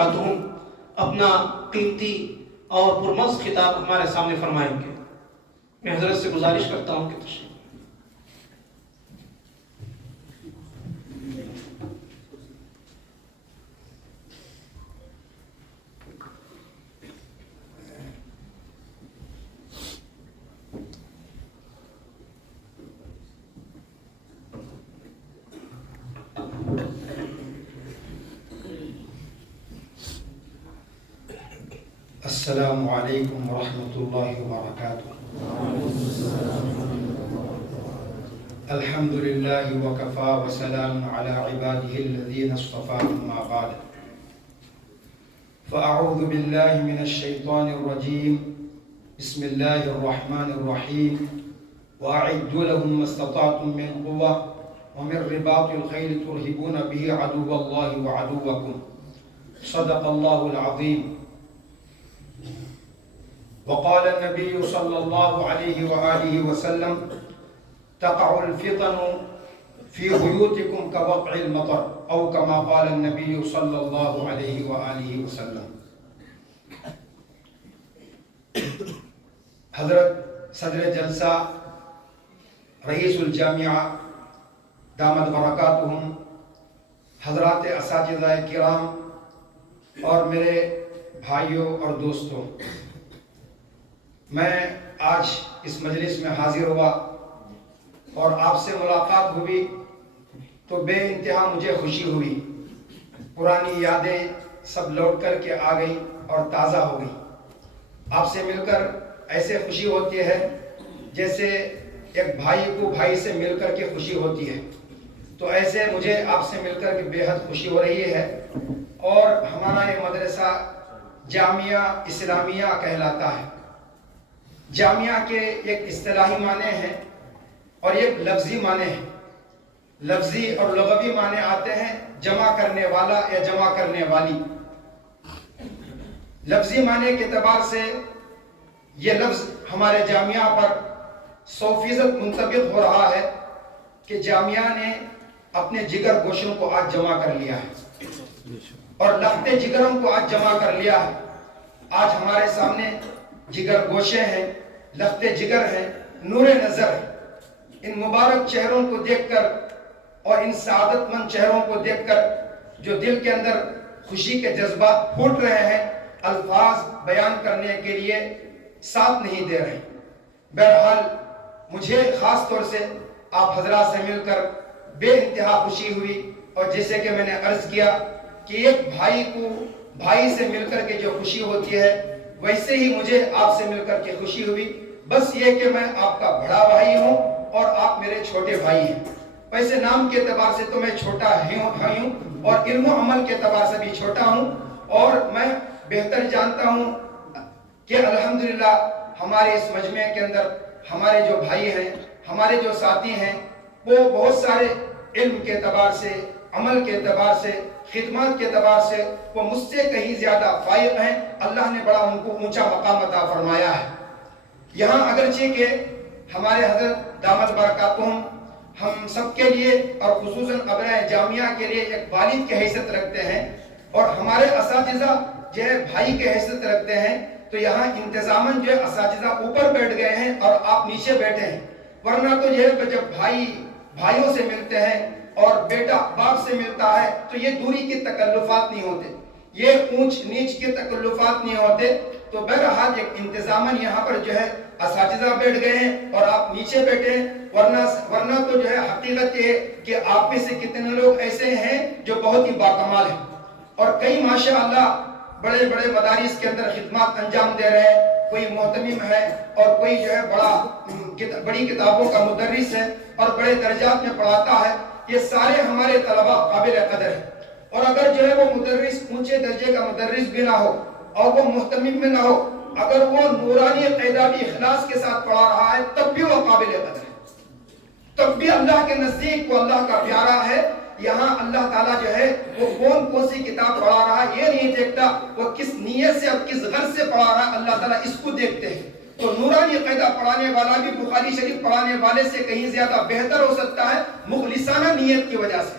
وبرکاتہ اپنا قیمتی اور پرمغز خطاب ہمارے سامنے فرمائیں گے۔ میں حضرت سے گزارش کرتا ہوں کہ تشریف۔ السلام علیکم ورحمۃ اللہ وبرکاتہ۔ الحمد للہ وکفا وسلام علی عباده الذین اصطفى اما بعد فاعوذ باللہ من الشیطان الرجیم بسم اللہ الرحمن الرحیم واعدوا لهم ما استطعتم من قوة ومن رباط الخیل ترهبون به عدو اللہ وعدوکم صدق اللہ العظیم۔ وقال النبي صلى الله عليه وآله وسلم تقع الفتن في بيوتكم كوقع المطر أو كما قال النبي صلى الله عليه وآله وسلم۔ حضرت صدر جلسہ رئیس الجامعہ دامت برکاتہم، حضرات اساتذہ کرام اور میرے بھائیوں اور دوستوں، میں آج اس مجلس میں حاضر ہوا اور آپ سے ملاقات ہوئی تو بے انتہا مجھے خوشی ہوئی۔ پرانی یادیں سب لوٹ کر کے آ گئی اور تازہ ہو گئی۔ آپ سے مل کر ایسے خوشی ہوتی ہے جیسے ایک بھائی کو بھائی سے مل کر کے خوشی ہوتی ہے، تو ایسے مجھے آپ سے مل کر کے بے حد خوشی ہو رہی ہے۔ اور ہمارا یہ مدرسہ جامعہ اسلامیہ کہلاتا ہے۔ جامعہ کے ایک اصطلاحی معنی ہیں اور ایک لفظی معنی ہے۔ لفظی اور لغوی معنی آتے ہیں جمع کرنے والا یا جمع کرنے والی۔ لفظی معنی کے اعتبار سے یہ لفظ ہمارے جامعہ پر 100% منطبق ہو رہا ہے کہ جامعہ نے اپنے جگر گوشوں کو آج جمع کر لیا ہے اور لخت جگروں کو آج جمع کر لیا ہے۔ آج ہمارے سامنے جگر گوشے ہیں، لخت جگر ہیں، نور نظر ہے۔ ان مبارک چہروں کو دیکھ کر اور ان سعادت مند چہروں کو دیکھ کر جو دل کے اندر خوشی کے جذبات پھوٹ رہے ہیں، الفاظ بیان کرنے کے لیے ساتھ نہیں دے رہے۔ بہرحال مجھے خاص طور سے آپ حضرات سے مل کر بے انتہا خوشی ہوئی، اور جیسے کہ میں نے عرض کیا کہ ایک بھائی کو بھائی سے مل کر کے جو خوشی ہوتی ہے، ویسے ہی مجھے آپ سے مل کر کے خوشی ہوئی۔ بس یہ کہ میں آپ کا بڑا بھائی ہوں اور آپ میرے چھوٹے بھائی ہیں۔ ویسے نام کے اعتبار سے تو میں چھوٹا ہی ہوں اور علم و عمل کے اعتبار سے بھی چھوٹا ہوں، اور میں بہتر جانتا ہوں کہ الحمدللہ ہمارے اس مجمع کے اندر ہمارے جو بھائی ہیں، ہمارے جو ساتھی ہیں، وہ بہت سارے علم کے اعتبار سے، عمل کے اعتبار سے، خدمات کے اعتبار سے وہ مجھ سے کہیں زیادہ فائق ہیں۔ اللہ نے بڑا ان کو اونچا مقام عطا فرمایا ہے۔ یہاں اگرچہ کہ ہمارے حضرت دامت برکاتہم ہم سب کے لیے اور خصوصاً ابنائے جامعہ کے لیے ایک والد کی حیثیت رکھتے ہیں، اور ہمارے اساتذہ جو ہے بھائی کی حیثیت رکھتے ہیں، تو یہاں انتظاماً جو ہے اساتذہ اوپر بیٹھ گئے ہیں اور آپ نیچے بیٹھے ہیں۔ ورنہ تو یہ ہے جب بھائی بھائیوں سے ملتے ہیں اور بیٹا باپ سے ملتا ہے تو یہ دوری کی تکلفات نہیں ہوتے، یہ اونچ نیچ کے تکلفات نہیں ہوتے۔ تو بہرحال ایک انتظاماً یہاں پر جو ہے اساتذہ بیٹھ گئے ہیں اور آپ نیچے بیٹھے ہیں، ورنہ تو جو ہے حقیقت یہ ہے کہ آپ میں سے کتنے لوگ ایسے ہیں جو بہت ہی باکمال ہیں، اور کئی ماشاءاللہ بڑے بڑے مدارس کے اندر خدمات انجام دے رہے ہیں۔ کوئی محتمم ہے اور کوئی جو ہے بڑی کتابوں کا مدرس ہے اور بڑے درجات میں پڑھاتا ہے۔ یہ سارے ہمارے طلباء قابل قدر ہیں، اور اگر جو ہے وہ مدرس اونچے درجے کا مدرس بھی نہ ہو اور وہ محتمم میں نہ ہو، اگر وہ نورانی قاعدہ بھی اخلاص کے ساتھ پڑھا رہا ہے تب بھی وہ قابل قدر ہے، تب بھی اللہ کے نزدیک وہ اللہ کا پیارا ہے۔ یہاں اللہ تعالیٰ جو ہے وہ کون سی کتاب پڑھا رہا ہے یہ نہیں دیکھتا، وہ کس نیت سے اور کس غرض سے پڑھا رہا ہے، اللہ تعالیٰ اس کو دیکھتے ہیں۔ تو نورانی قاعدہ پڑھانے والا بھی بخاری شریف پڑھانے والے سے کہیں زیادہ بہتر ہو سکتا ہے، مخلصانہ نیت کی وجہ سے۔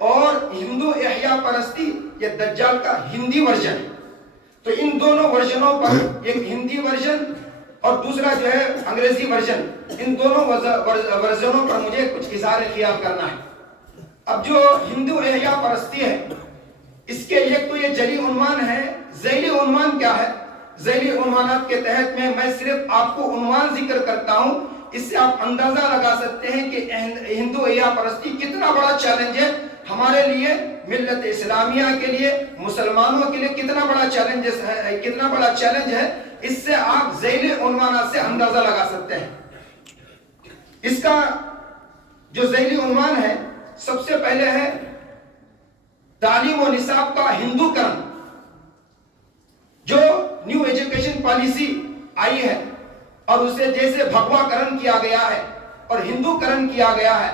اور ہندو احیا پرستی یہ دجال کا ہندی ورژن ہے. تو ان دونوں ورژنوں پر، ایک ہندی ورژن اور دوسرا جو ہے انگریزی ورژن، ان دونوں ورژنوں پر مجھے کچھ اظہار خیال کرنا ہے. اب جو ہندو احیا پرستی ہے اس کے ایک تو یہ جلی عنوان ہے. ذیلی عنوان کیا ہے؟ ذیلی عنوانات کے تحت میں صرف آپ کو عنوان ذکر کرتا ہوں. اس سے آپ اندازہ لگا سکتے ہیں کہ ہندو احیا پرستی کتنا بڑا چیلنج ہے ہمارے لیے، ملت اسلامیہ کے لیے، مسلمانوں کے لیے کتنا بڑا چیلنج ہے. اس سے آپ ذیلی عنوانات سے اندازہ لگا سکتے ہیں. اس کا جو ذیلی عنوان ہے سب سے پہلے ہے تعلیم و نصاب کا ہندو کرن. جو نیو ایجوکیشن پالیسی آئی ہے اور اسے جیسے بھگوا کرن کیا گیا ہے اور ہندو کرن کیا گیا ہے،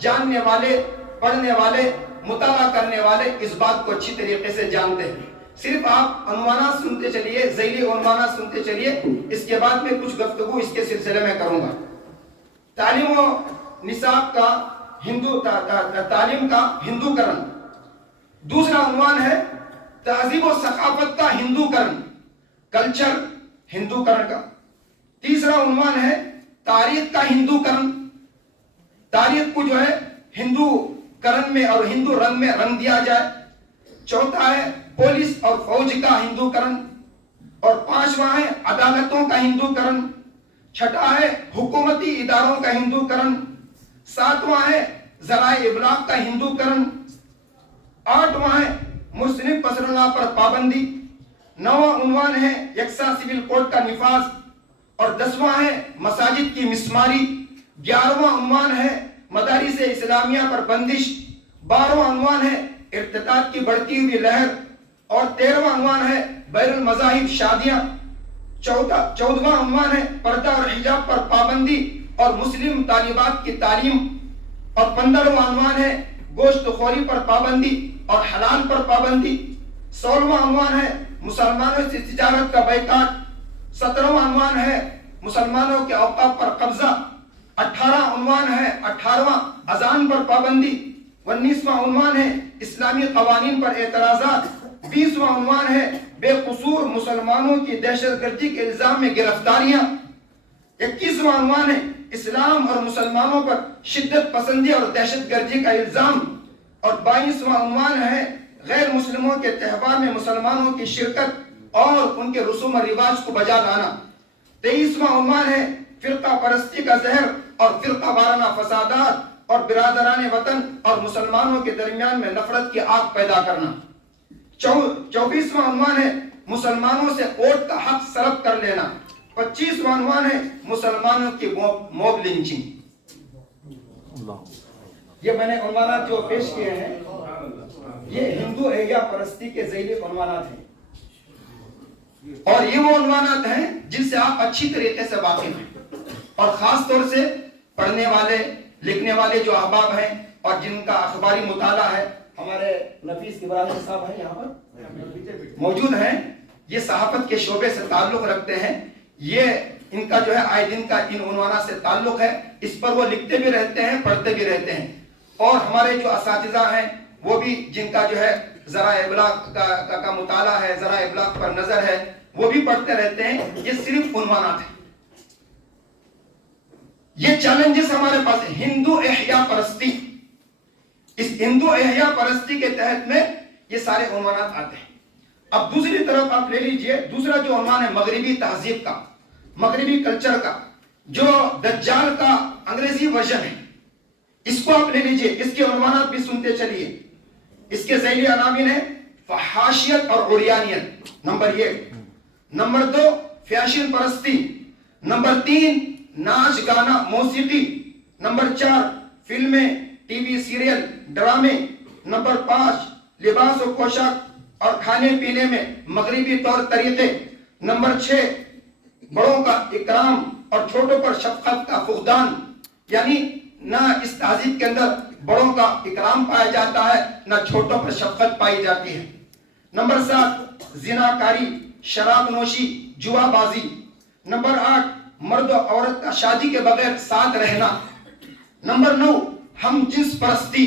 جاننے والے، پڑھنے والے، مطالعہ کرنے والے اس بات کو اچھی طریقے سے جانتے ہیں. صرف آپ عنوانات سنتے چلیے، ذیلی عنوانات سنتے چلیے. اس کے بعد میں کچھ گفتگو اس کے سلسلے میں کروں گا. تعلیم و نصاب کا تعلیم کا ہندو کرن. دوسرا عنوان ہے تہذیب و ثقافت کا ہندو کرن، کلچر ہندو کرن کا. تیسرا عنوان ہے تاریخ کا ہندو کرن. تاریخ کو جو ہے ہندو کرن میں اور ہندو رنگ میں رنگ دیا جائے. چوتھا ہے پولیس اور فوج کا ہندو کرن. اور پانچواں ہے عدالتوں کا ہندو کرن. چھٹا ہے حکومتی اداروں کا ہندو کرن. ساتواں ہے ذرائع ابلاغ کا ہندو کرن. آٹھواں ہے مسلم پسرنا پر پابندی. نواں عنوان ہے یکساں سول کوڈ کا نفاذ. اور 10واں ہے مساجد کی مسماری. 11واں عنوان ہے مدارس اسلامیہ پر بندش. 12واں عنوان ہے ارتداد کی بڑھتی ہوئی لہر. اور 13واں عنوان ہے بین المذاہب شادیاں. 14واں عنوان ہے پردہ اور حجاب پر پابندی اور مسلم طالبات کی تعلیم. اور 15واں عنوان ہے گوشت خوری پر پابندی اور حلال پر پابندی. 16واں عنوان ہے مسلمانوں سے تجارت کا بائیکاٹ. 17واں عنوان ہے مسلمانوں کے اوقاف پر قبضہ. 18واں عنوان ہے 18واں اذان پر پابندی. 19واں عنوان ہے اسلامی قوانین پر اعتراضات. 20واں عنوان ہے بے قصور مسلمانوں کی دہشت گردی کے الزام میں گرفتاریاں. 21واں عنوان ہے اسلام اور مسلمانوں پر شدت پسندی اور دہشت گردی کا الزام. اور 22واں عنوان ہے غیر مسلموں کے تہوار میں مسلمانوں کی شرکت اور ان کے رسوم و رواج کو بجا لانا. 23واں عنوان ہے فرقہ پرستی کا زہر اور فرقہ وارانہ فسادات اور برادران وطن اور مسلمانوں کے درمیان میں نفرت کی آگ پیدا کرنا. 24واں عنوان ہے مسلمانوں سے ووٹ کا حق سلب کر لینا. 25واں عنوان ہے مسلمانوں کی موب لنچنگ. یہ میں نے عنوانات جو پیش کیے ہیں یہ ہندو احیا پرستی کے ذیلی عنوانات ہیں. اور یہ وہ عنوانات ہیں جن سے آپ اچھی طریقے سے واقف ہیں اور خاص طور سے پڑھنے والے، لکھنے والے جو احباب ہیں اور جن کا اخباری مطالعہ ہے. ہمارے نفیس ابراہیم صاحب ہیں یہاں پر موجود ہیں. یہ صحافت کے شعبے سے تعلق رکھتے ہیں. یہ ان کا جو ہے آئے دن کا ان عنوانات سے تعلق ہے. اس پر وہ لکھتے بھی رہتے ہیں، پڑھتے بھی رہتے ہیں. اور ہمارے جو اساتذہ ہیں وہ بھی جن کا جو ہے ذرائع ابلاغ کا مطالعہ ہے، ذرائع ابلاغ پر نظر ہے، وہ بھی پڑھتے رہتے ہیں. یہ صرف عنوانات ہیں. یہ چیلنجز ہمارے پاس ہے. ہندو احیا پرستی، اس ہندو احیا پرستی کے تحت میں یہ سارے عنوانات آتے ہیں. اب دوسری طرف آپ لے لیجئے دوسرا جو عنوان ہے مغربی تہذیب کا، مغربی کلچر کا، جو دجال کا انگریزی ورژن ہے. اس کو آپ لے لیجئے، اس کے عنوانات بھی سنتے چلیے. اس کے ذیلی عناوین ہیں فحاشیت اور عریانیت نمبر 1. نمبر 2 فیشن پرستی. نمبر 3 ناچ گانا موسیقی. نمبر 4 فلمیں، ٹی وی سیریل، ڈرامے. نمبر 5 لباس و پوشاک اور کھانے پینے میں مغربی طور طریقے. نمبر 6 بڑوں کا اکرام اور چھوٹوں پر شفقت کا فقدان، یعنی نہ اس تہذیب کے اندر بڑوں کا اکرام پایا جاتا ہے نہ چھوٹوں پر شفقت پائی جاتی ہے. نمبر 7 زناکاری، شراب نوشی، جوا بازی. نمبر 8 مرد و عورت کا شادی کے بغیر ساتھ رہنا. نمبر 9 ہم جنس پرستی،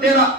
13,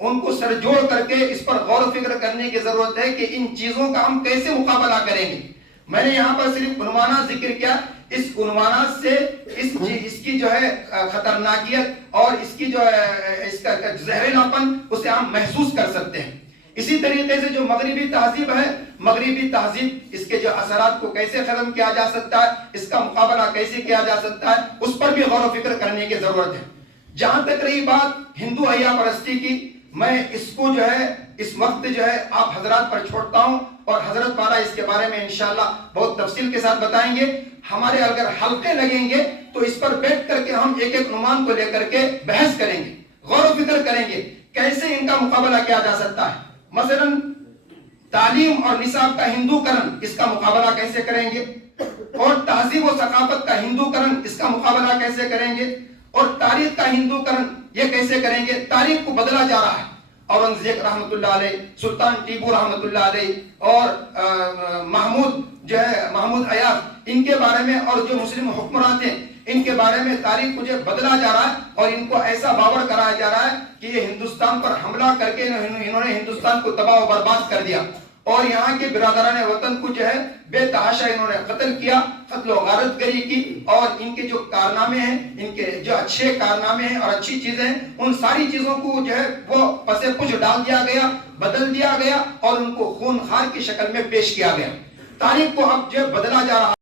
ان کو سر جوڑ کر کے اس پر غور و فکر کرنے کی ضرورت ہے کہ ان چیزوں کا ہم کیسے مقابلہ کریں گے. میں نے یہاں پر صرف عنوانات ذکر کیا. اس عنوانات سے اس کی جو ہے خطرناکیت اور اس کی جو ہے اس کا زہریلا پن اسے ہم محسوس کر سکتے ہیں. اسی طریقے سے جو مغربی تہذیب ہے, مغربی تہذیب اس کے جو اثرات کو کیسے ختم کیا جا سکتا ہے, اس کا مقابلہ کیسے کیا جا سکتا ہے, اس پر بھی غور و فکر کرنے کی ضرورت ہے. جہاں تک رہی بات ہندو احیا پرستی کی, میں اس کو جو ہے اس وقت جو ہے آپ حضرات پر چھوڑتا ہوں, اور حضرت والا اس کے بارے میں انشاءاللہ بہت تفصیل کے ساتھ بتائیں گے. ہمارے اگر حلقے لگیں گے تو اس پر بیٹھ کر کے ہم ایک ایک عنوان کو لے کر کے بحث کریں گے, غور و فکر کریں گے کیسے ان کا مقابلہ کیا جا سکتا ہے. مثلا تعلیم اور نصاب کا ہندو کرن, اس کا مقابلہ کیسے کریں گے, اور تہذیب و ثقافت کا ہندو کرن, اس کا مقابلہ کیسے کریں گے, اور تاریخ کا ہندو کرن یہ کیسے کریں گے. تاریخ کو بدلا جا رہا ہے. اورنگزیب رحمۃ اللہ علیہ, سلطان ٹیپو رحمۃ اللہ علیہ, اور محمود جو ہے محمود ایاز, ان کے بارے میں اور جو مسلم حکمران تھے ان کے بارے میں تاریخ مجھے بدلا جا رہا ہے, اور ان کو ایسا باور کرایا جا رہا ہے کہ یہ ہندوستان پر حملہ کر کے انہوں نے ہندوستان کو تباہ و برباد کر دیا, اور یہاں کے برادران وطن کو جو ہے بے تحاشا انہوں نے قتل کیا, قتل و غارت گری کی, اور ان کے جو کارنامے ہیں, ان کے جو اچھے کارنامے ہیں اور اچھی چیزیں ہیں, ان ساری چیزوں کو جو ہے وہ پسے پش ڈال دیا گیا, بدل دیا گیا, اور ان کو خون خار کی شکل میں پیش کیا گیا. تاریخ کو اب جو بدلا جا رہا